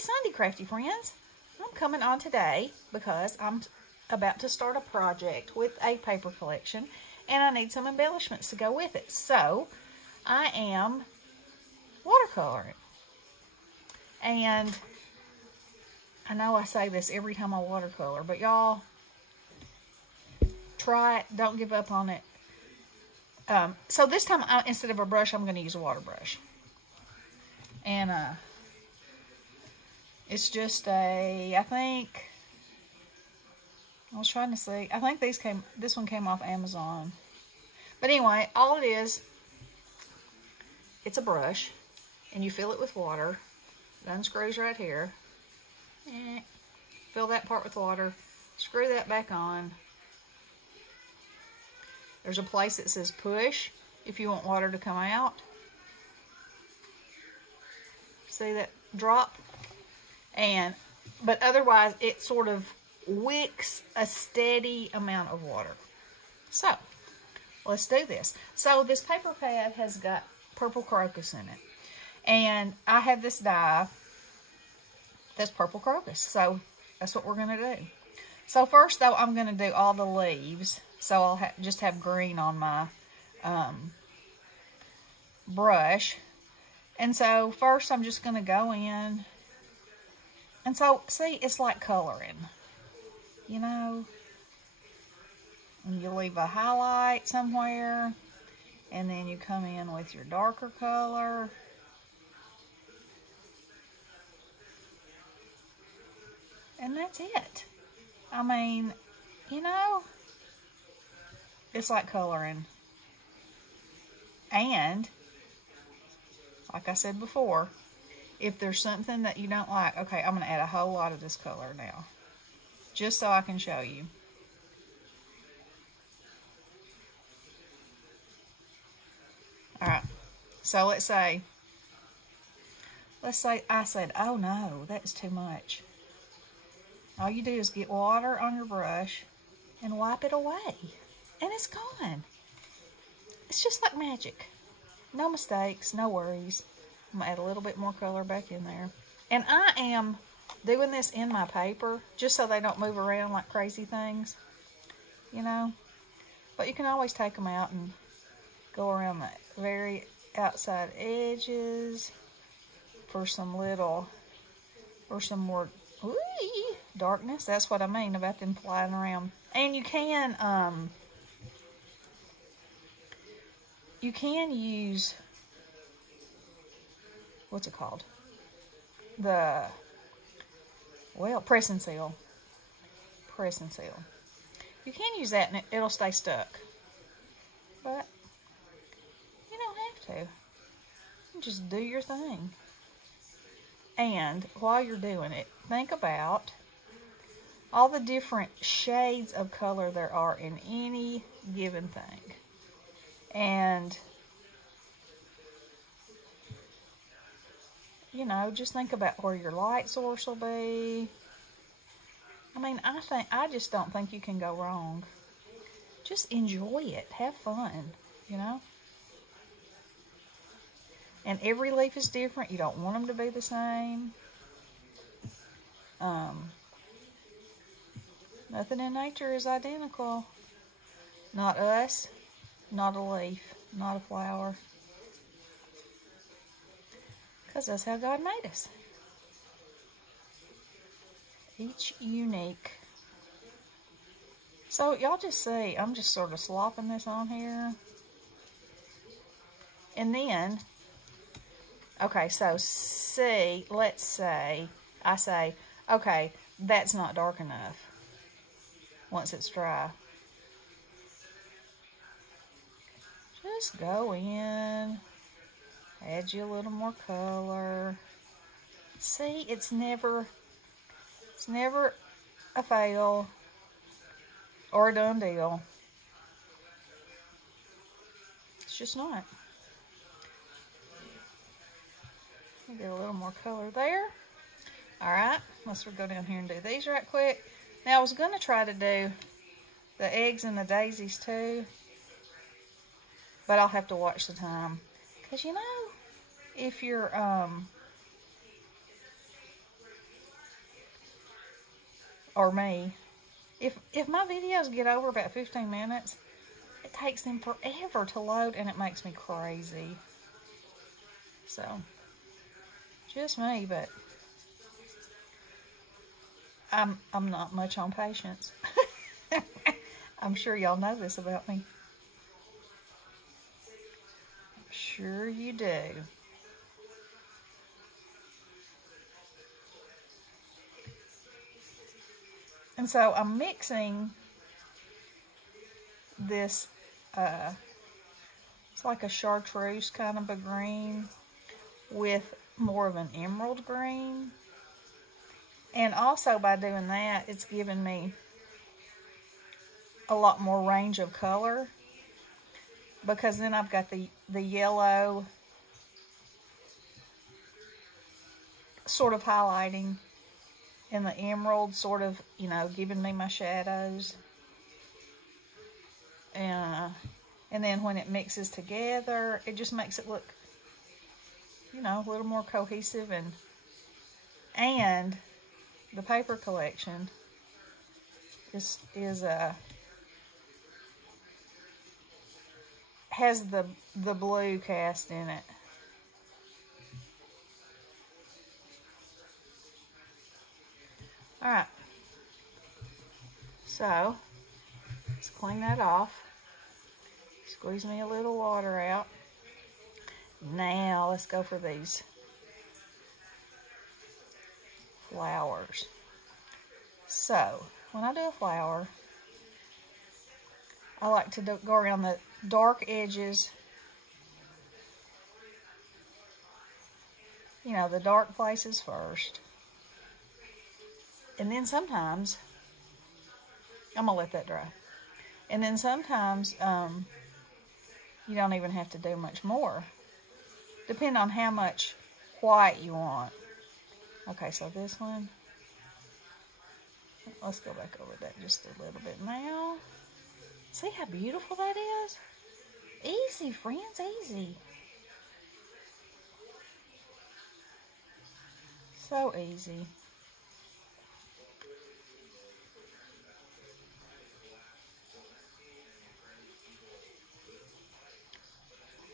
Sunday, crafty friends. I'm coming on today because I'm about to start a project with a paper collection and I need some embellishments to go with it. So I am watercoloring. And I know I say this every time I watercolor, but y'all, try it. Don't give up on it. So this time, instead of a brush, I'm going to use a water brush. And it's just I think, I was trying to see, I think this one came off Amazon. But anyway, all it is, it's a brush, and you fill it with water. It unscrews right here. Fill that part with water, screw that back on. There's a place that says push if you want water to come out. See that drop? But otherwise it sort of wicks a steady amount of water. So let's do this. So this paper pad has got purple crocus in it. And I have this die that's purple crocus. So that's what we're going to do. So first though, I'm going to do all the leaves. So I'll just have green on my brush. And so first I'm just going to go in. And so, see, it's like coloring. You know? And you leave a highlight somewhere. And then you come in with your darker color. And that's it. I mean, you know, it's like coloring. And, like I said before, if there's something that you don't like, okay, I'm going to add a whole lot of this color now. Just so I can show you. Alright, so let's say I said, oh no, that's too much. All you do is get water on your brush and wipe it away. And it's gone. It's just like magic. No mistakes, no worries. I'm going to add a little bit more color back in there. And I am doing this in my paper just so they don't move around like crazy things. You know? But you can always take them out and go around the very outside edges for some more darkness. That's what I mean about them flying around. And you can use, what's it called? Press and seal. Press and seal. You can use that and it'll stay stuck. But you don't have to. You just do your thing. And while you're doing it, think about all the different shades of color there are in any given thing. And, you know, just think about where your light source will be. I mean, I just don't think you can go wrong. Just enjoy it. Have fun, you know. And every leaf is different. You don't want them to be the same. Nothing in nature is identical. Not us, not a leaf, not a flower. Because that's how God made us. Each unique. So y'all just see, I'm just sort of slopping this on here. And then, okay, so see, let's say, I say, okay, that's not dark enough once it's dry. Just go in, add you a little more color. See, it's never a fail or a done deal. It's just not. Get a little more color there. Alright, let's go down here and do these right quick. Now I was going to try to do the eggs and the daisies too, but I'll have to watch the time. Because you know, if you're or me. If my videos get over about 15 minutes, it takes them forever to load, and it makes me crazy. So, just me, but I'm not much on patience. I'm sure y'all know this about me. Sure you do. And so I'm mixing this, it's like a chartreuse kind of a green with more of an emerald green. And also by doing that, it's giving me a lot more range of color, because then I've got the yellow sort of highlighting, and the emerald sort of, you know, giving me my shadows. And then when it mixes together, it just makes it look, you know, a little more cohesive. And the paper collection has the blue cast in it. All right. So let's clean that off. Squeeze me a little water out. Now let's go for these flowers. So when I do a flower, I like to go around the dark edges, you know, the dark places first. And then sometimes, I'm going to let that dry. And then sometimes you don't even have to do much more, depending on how much white you want. Okay, so this one, let's go back over that just a little bit now. See how beautiful that is? Easy, friends, easy. So easy.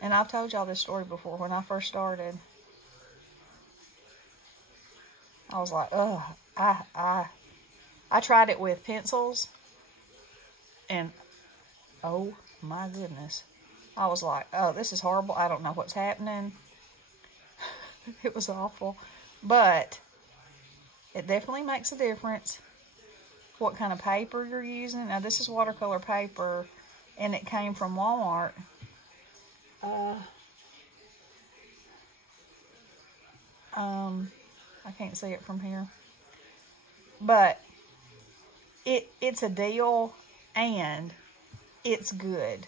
And I've told y'all this story before. When I first started, I was like, ugh, I tried it with pencils, and oh my goodness. I was like, oh, this is horrible. I don't know what's happening. It was awful. But it definitely makes a difference what kind of paper you're using. Now, this is watercolor paper, and it came from Walmart. I can't see it from here. But it's a deal, and it's good.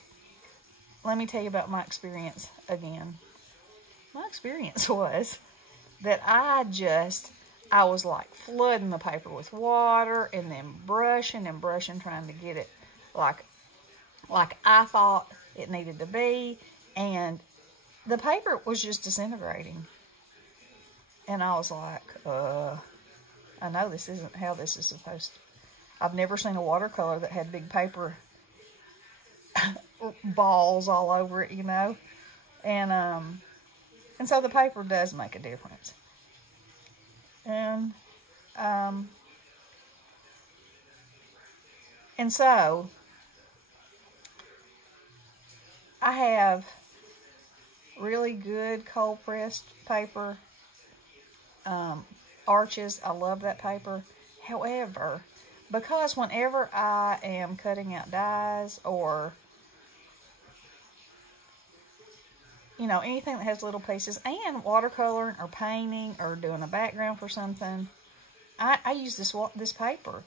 Let me tell you about my experience again. My experience was that I was like flooding the paper with water, and then brushing and brushing, trying to get it like I thought it needed to be. And the paper was just disintegrating. And I was like, I know this isn't how this is supposed to. I've never seen a watercolor that had big paper balls all over it, you know. And so the paper does make a difference. And so I have really good cold pressed paper, Arches. I love that paper. However, because whenever I am cutting out dies, or you know, anything that has little pieces, and watercoloring or painting or doing a background for something, I use this paper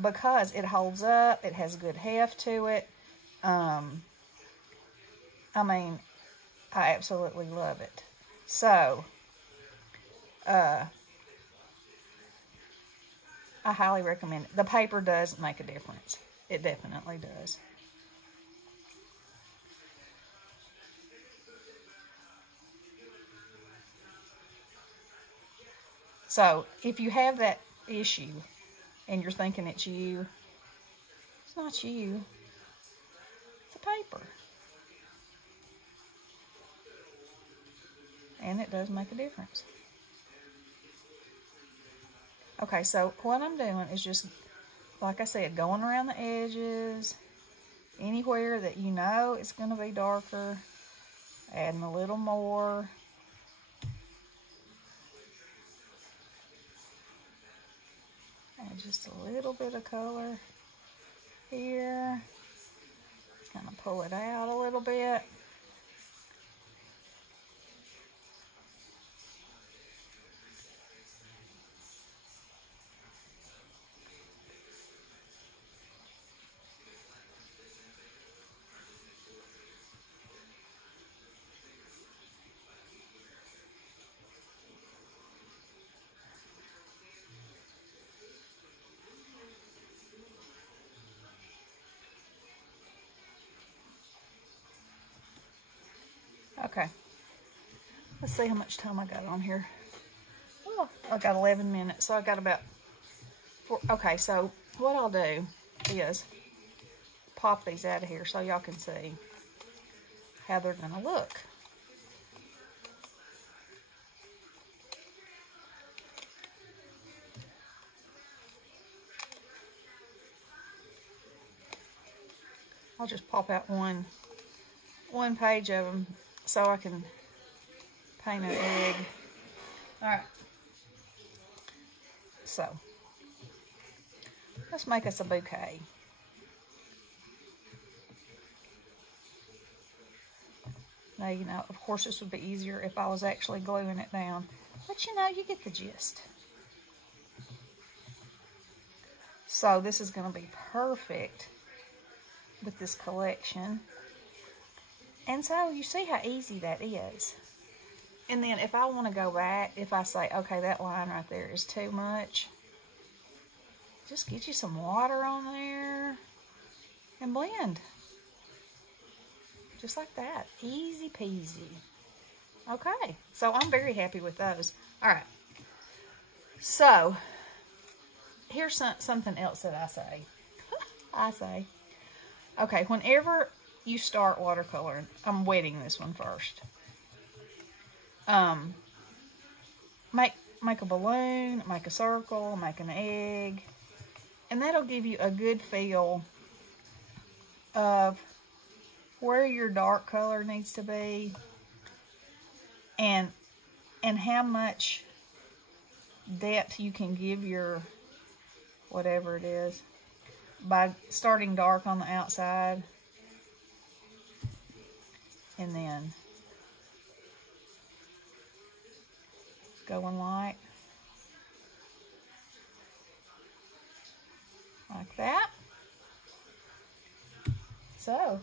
because it holds up. It has good heft to it. I mean, I absolutely love it. So, I highly recommend it. The paper does make a difference. It definitely does. So, if you have that issue and you're thinking it's you. It's not you. It's the paper. And it does make a difference. Okay, so what I'm doing is just, like I said, going around the edges, anywhere that you know it's going to be darker, adding a little more. Add just a little bit of color here. Kind of pull it out a little bit. Okay, let's see how much time I got on here. Oh, I got 11 minutes, so I got about 4. Okay, so what I'll do is pop these out of here so y'all can see how they're gonna look. I'll just pop out one page of them so I can paint an egg. Alright, so let's make us a bouquet. Now, you know, of course this would be easier if I was actually gluing it down, but you know, you get the gist. So this is going to be perfect with this collection. And so you see how easy that is. And then if I want to go back, if I say, okay, that line right there is too much, just get you some water on there and blend. Just like that. Easy peasy. Okay, so I'm very happy with those. All right. So here's something else that I say. Okay, whenever you start watercoloring, I'm wetting this one first. Make a balloon, make a circle, make an egg, and that'll give you a good feel of where your dark color needs to be and how much depth you can give your whatever it is by starting dark on the outside and then going light like that. So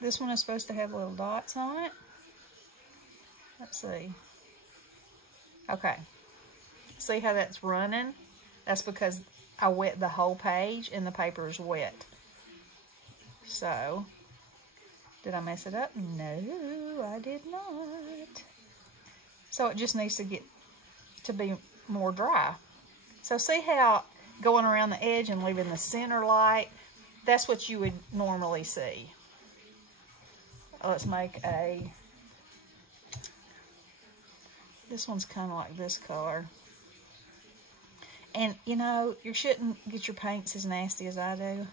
this one is supposed to have little dots on it. Let's see. Okay, see how that's running? That's because I wet the whole page and the paper is wet. So did I mess it up? No, I did not. So it just needs to get to be more dry. So see how going around the edge and leaving the center light, that's what you would normally see. Let's make this one's kind of like this color. And you know, you shouldn't get your paints as nasty as I do.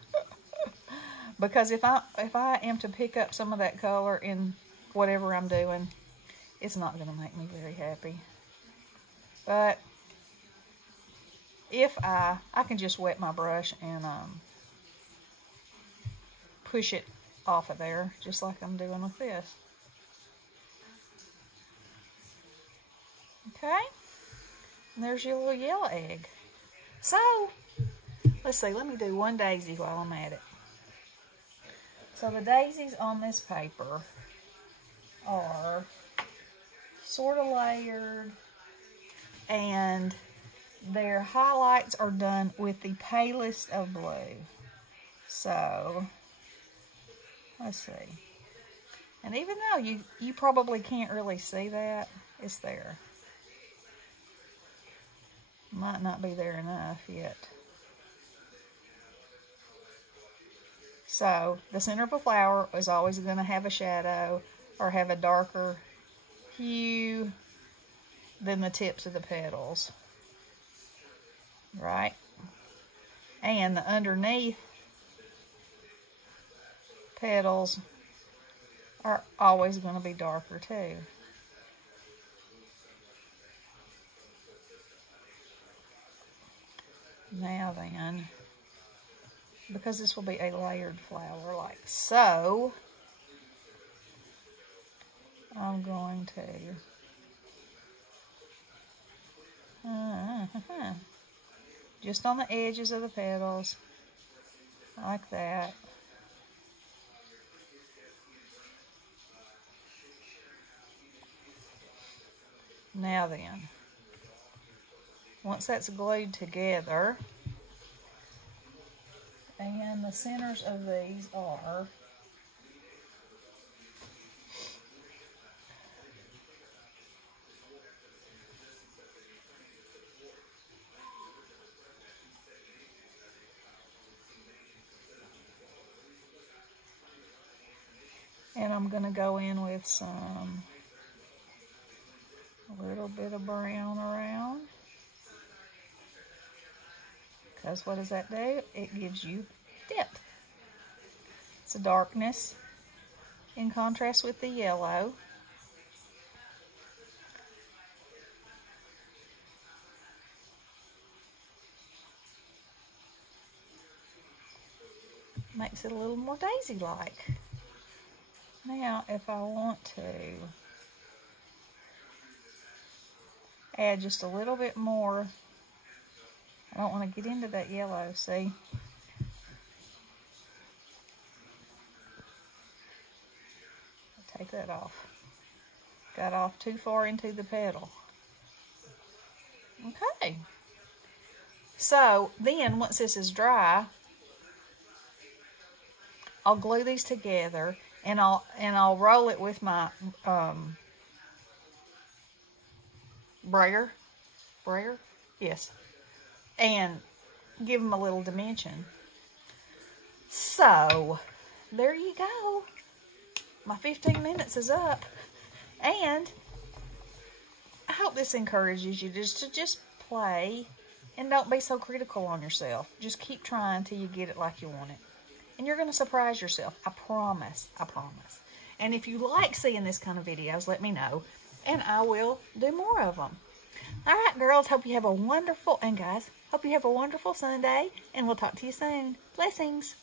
Because if I am to pick up some of that color in whatever I'm doing, it's not going to make me very happy. But if I can just wet my brush and push it off of there, just like I'm doing with this. Okay, and there's your little yellow egg. So, let's see, let me do one daisy while I'm at it. So the daisies on this paper are sort of layered, and their highlights are done with the palest of blue. So, let's see. And even though you probably can't really see that, it's there. Might not be there enough yet. So the center of a flower is always going to have a shadow or have a darker hue than the tips of the petals, right? And the underneath petals are always going to be darker too. Now then, because this will be a layered flower like so, I'm going to just on the edges of the petals, like that. Now then, once that's glued together, and the centers of these are and I'm going to go in with a little bit of brown around, because what does that do? It gives you depth. It's a darkness in contrast with the yellow. Makes it a little more daisy-like. Now, if I want to add just a little bit more, I don't want to get into that yellow, see? Take that off. Got off too far into the petal. Okay. So, then, once this is dry, I'll glue these together, and I'll roll it with my brayer, yes, and give them a little dimension. So there you go. My 15 minutes is up, and I hope this encourages you to just play and don't be so critical on yourself. Just keep trying till you get it like you want it. And you're going to surprise yourself. I promise. I promise. And if you like seeing this kind of videos, let me know. And I will do more of them. All right, girls. Hope you have a wonderful, and guys, hope you have a wonderful Sunday. And we'll talk to you soon. Blessings.